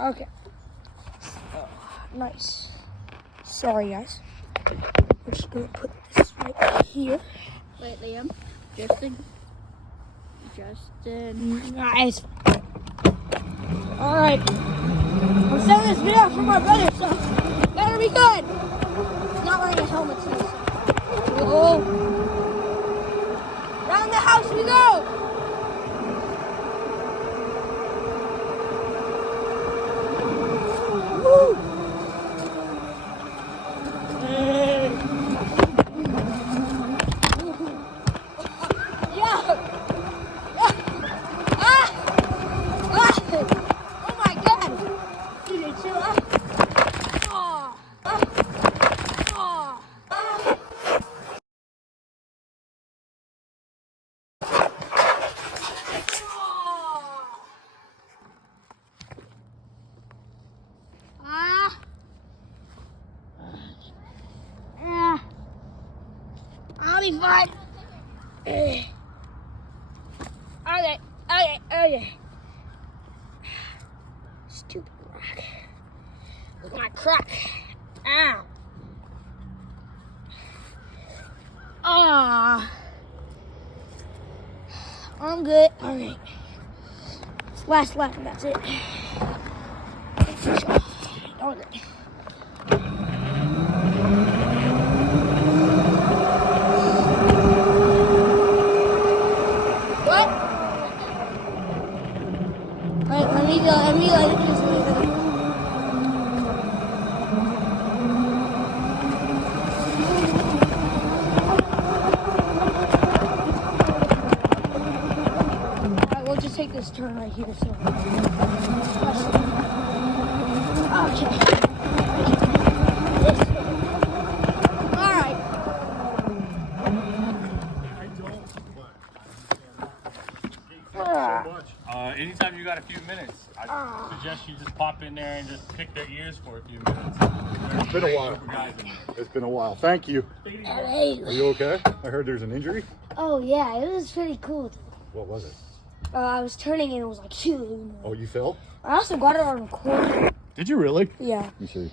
Okay. Oh, nice. Sorry, guys. I'm just gonna put this right here. Wait, Liam. Justin. Nice. All right. I'm sending this video for my brother, so better be good. He's not wearing a helmet today. So. Whoa. Round the house we go. Woo. Oh my God! Dude, chill out. I'll be fine. Okay. Stupid rock. Look at my crack. Ow. I'm good. All right. It's last lap, and that's it. All right. What? Wait, let me go. Alright, we'll just take this turn right here. So. Okay. Alright. Anytime you got a few minutes, I suggest you just pop in there and just pick their ears for a few minutes. It's been a while. It's been a while. Thank you. Hey. Are you okay? I heard there's an injury. Oh yeah, it was pretty cool. What was it? I was turning and it was like, Oh, you fell? I also got it on record. Did you really? Yeah. Let me see.